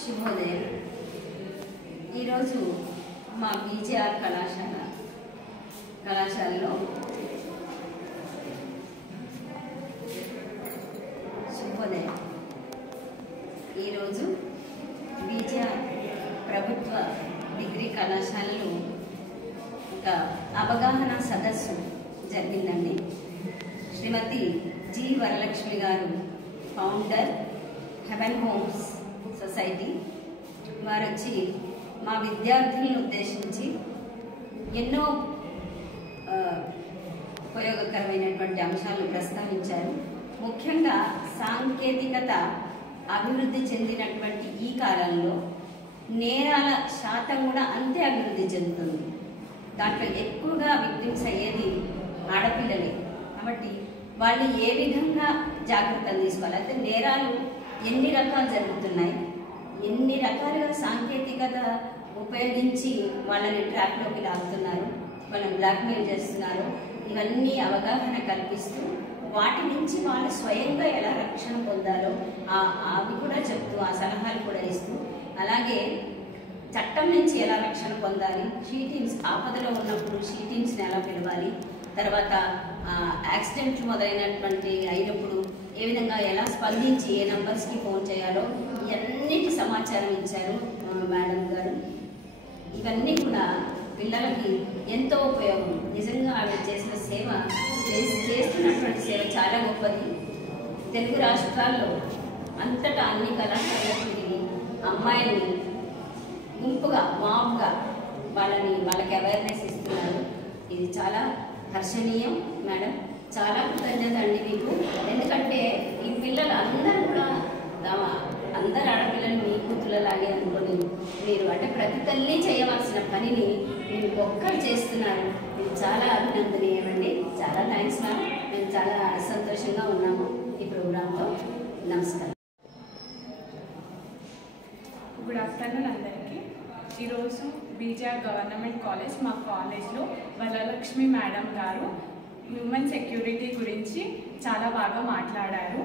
శుభోదయం. ఈరోజు మా బీజేఆర్ కళాశాలలో శుభోదయం. ఈరోజు బీజేఆర్ ప్రభుత్వ డిగ్రీ కళాశాలలో ఒక అవగాహన సదస్సు జరిగిందండి. శ్రీమతి జి వరలక్ష్మి గారు, ఫౌండర్ హెవెన్ హోమ్స్ సొసైటీ, వారు వచ్చి మా విద్యార్థులను ఉద్దేశించి ఎన్నో ఉపయోగకరమైనటువంటి అంశాలను ప్రస్తావించారు. ముఖ్యంగా సాంకేతికత అభివృద్ధి చెందినటువంటి ఈ కాలంలో నేరాల శాతం కూడా అంతే అభివృద్ధి చెందుతుంది. దాంట్లో ఎక్కువగా విక్టిమ్స్ అయ్యేది ఆడపిల్లలే. కాబట్టి వాళ్ళు ఏ విధంగా జాగ్రత్తలు తీసుకోవాలి, అయితే నేరాలు ఎన్ని రకాలు జరుగుతున్నాయి, ఎన్ని రకాలుగా సాంకేతికత ఉపయోగించి వాళ్ళని ట్రాక్లోకి లాగుతున్నారు, వాళ్ళని బ్లాక్మెయిల్ చేస్తున్నారు, ఇవన్నీ అవగాహన కల్పిస్తూ వాటి నుంచి వాళ్ళు స్వయంగా ఎలా రక్షణ పొందాలో అవి కూడా చెప్తూ ఆ సలహాలు కూడా ఇస్తూ, అలాగే చట్టం నుంచి ఎలా రక్షణ పొందాలి, షీటింగ్స్ ఆపదలో ఉన్నప్పుడు షీటింగ్స్ని ఎలా పిలవాలి, తర్వాత యాక్సిడెంట్లు మొదలైనటువంటి అయినప్పుడు ఏ విధంగా ఎలా స్పందించి ఏ నంబర్స్కి ఫోన్ చేయాలో ఇవన్నిటి సమాచారం ఇచ్చారు మేడం గారు. ఇవన్నీ కూడా పిల్లలకి ఎంతో ఉపయోగం. నిజంగా ఆవిడ చేసిన సేవ, చేస్తున్నటువంటి సేవ చాలా గొప్పది. తెలుగు రాష్ట్రాల్లో అంతటా అన్ని కళాశాలకు తిరిగి అమ్మాయిని గుంపుగా మామూలుగా వాళ్ళకి అవేర్నెస్ ఇస్తున్నారు. ఇది చాలా హర్షణీయం మేడం. చాలా కృతజ్ఞత అండి మీకు. ఎందుకంటే ఈ పిల్లలు అందరూ కూడా అందరు ఆడపిల్లలు మీ కూతుళ్ళలాగే అనుకోని మీరు అంటే ప్రతి తల్లి చేయవలసిన పనిని మీరు ఒక్కరు చేస్తున్నారు. ఇది చాలా అభినందనీయమండి. చాలా థ్యాంక్స్ మ్యామ్. మేము చాలా సంతోషంగా ఉన్నాము ఈ ప్రోగ్రాంలో. నమస్కారం. గుడ్ ఆఫ్టర్నూన్ అందరికీ. ఈరోజు బీజేఆర్ గవర్నమెంట్ కాలేజ్, మా కాలేజ్లో వరలక్ష్మి మేడం గారు హ్యూమన్ సెక్యూరిటీ గురించి చాలా బాగా మాట్లాడారు.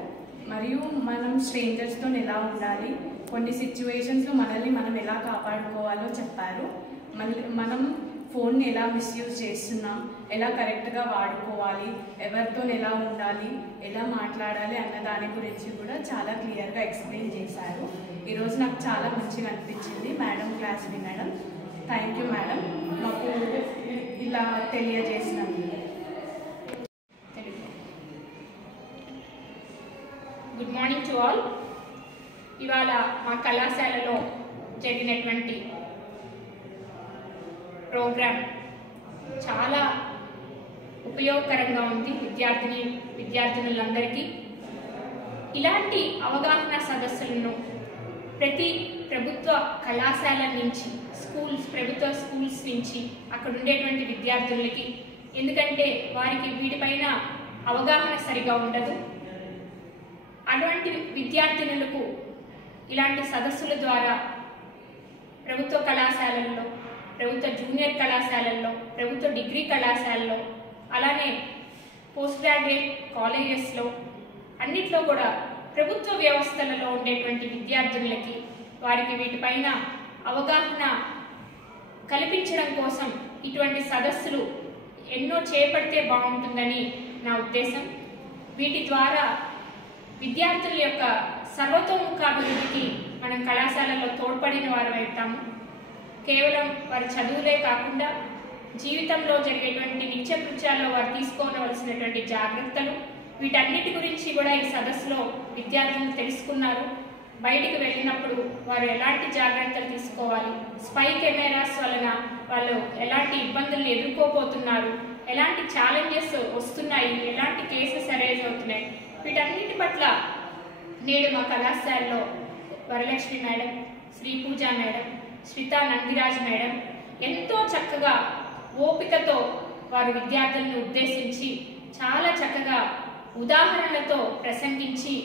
మరియు మనం స్ట్రేంజర్స్తో ఎలా ఉండాలి, కొన్ని సిచ్యువేషన్స్లో మనల్ని మనం ఎలా కాపాడుకోవాలో చెప్పారు. మనం ఫోన్ని ఎలా మిస్యూజ్ చేస్తున్నాం, ఎలా కరెక్ట్గా వాడుకోవాలి, ఎవరితో ఎలా ఉండాలి, ఎలా మాట్లాడాలి అన్న దాని గురించి కూడా చాలా క్లియర్గా ఎక్స్ప్లెయిన్ చేశారు. ఈరోజు నాకు చాలా మంచిగా అనిపించింది మేడం క్లాస్ వినడం. థ్యాంక్ యూ మేడం, మాకు ఇలా తెలియజేసినందుకు. Good morning to all. ఇవాళ మా కళాశాలలో జరిగినటువంటి ప్రోగ్రామ్ చాలా ఉపయోగకరంగా ఉంది విద్యార్థినులందరికీ. ఇలాంటి అవగాహన సదస్సులను ప్రతి ప్రభుత్వ కళాశాల నుంచి ప్రభుత్వ స్కూల్స్ నుంచి అక్కడ ఉండేటువంటి విద్యార్థులకి, ఎందుకంటే వారికి వీటిపైన అవగాహన సరిగా ఉండదు. అటువంటి విద్యార్థినులకు ఇలాంటి సదస్సుల ద్వారా ప్రభుత్వ కళాశాలల్లో, ప్రభుత్వ జూనియర్ కళాశాలల్లో, ప్రభుత్వ డిగ్రీ కళాశాలలో, అలానే పోస్ట్ గ్రాడ్యుయేట్ కాలేజెస్లో అన్నిట్లో కూడా ప్రభుత్వ వ్యవస్థలలో ఉండేటువంటి విద్యార్థులకి వారికి వీటిపైన అవగాహన కల్పించడం కోసం ఇటువంటి సదస్సులు ఎన్నో చేపడితే బాగుంటుందని నా ఉద్దేశం. వీటి ద్వారా విద్యార్థుల యొక్క సర్వతోముఖాభివృద్ధికి మనం కళాశాలలో తోడ్పడిన వారు అవుతాము. కేవలం వారి చదువులే కాకుండా జీవితంలో జరిగేటువంటి నిత్యకృత్యాల్లో వారు తీసుకోవలసినటువంటి జాగ్రత్తలు, వీటన్నిటి గురించి కూడా ఈ సదస్సులో విద్యార్థులు తెలుసుకున్నారు. బయటికి వెళ్ళినప్పుడు వారు ఎలాంటి జాగ్రత్తలు తీసుకోవాలి, స్పై కెమెరాస్ వలన వాళ్ళు ఎలాంటి ఇబ్బందులను ఎదుర్కోబోతున్నారు, ఎలాంటి ఛాలెంజెస్ వస్తున్నాయి, ఎలాంటి కేసెస్ అరైజ్ అవుతున్నాయి, వీటన్నిటి పట్ల నేడు మా కళాశాలలో వరలక్ష్మి మేడం, శ్రీ పూజ మేడం, శ్వేతా నందిరాజ్ మేడం ఎంతో చక్కగా ఓపికతో వారు విద్యార్థులను ఉద్దేశించి చాలా చక్కగా ఉదాహరణలతో ప్రసంగించి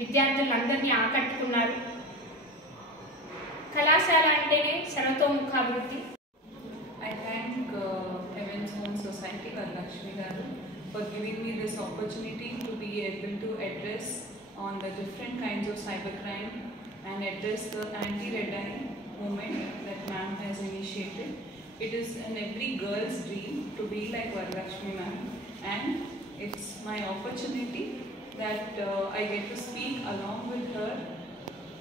విద్యార్థులందరినీ ఆకట్టుకున్నారు. కళాశాల అంటేనే సర్వతోముఖాభివృద్ధి. I thank Heaven's Home Society Varalakshmi garu for giving me this opportunity to be able to address on the different kinds of cybercrime and address the anti-red eye movement that ma'am has initiated. It is in every girl's dream to be like Varalakshmi ma'am, and it's my opportunity that I get to speak along with her,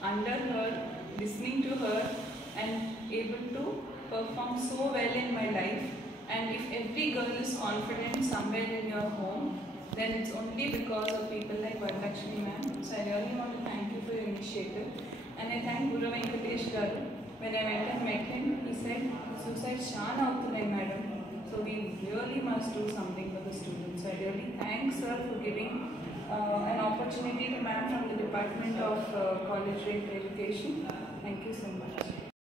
under her, listening to her, and able to perform so well in my life. And if every girl is confident somewhere in your home, then it's only because of people like Varalakshmi ma'am. So I really want to thank you for your initiative. And I thank Guru Venkatesh garu. When I went and met him, he said, suicide shan avutunnai madam. So we really must do something for the students. So I really thank sir for giving an opportunity to ma'am from the Department of College Rate Education. Thank you so much.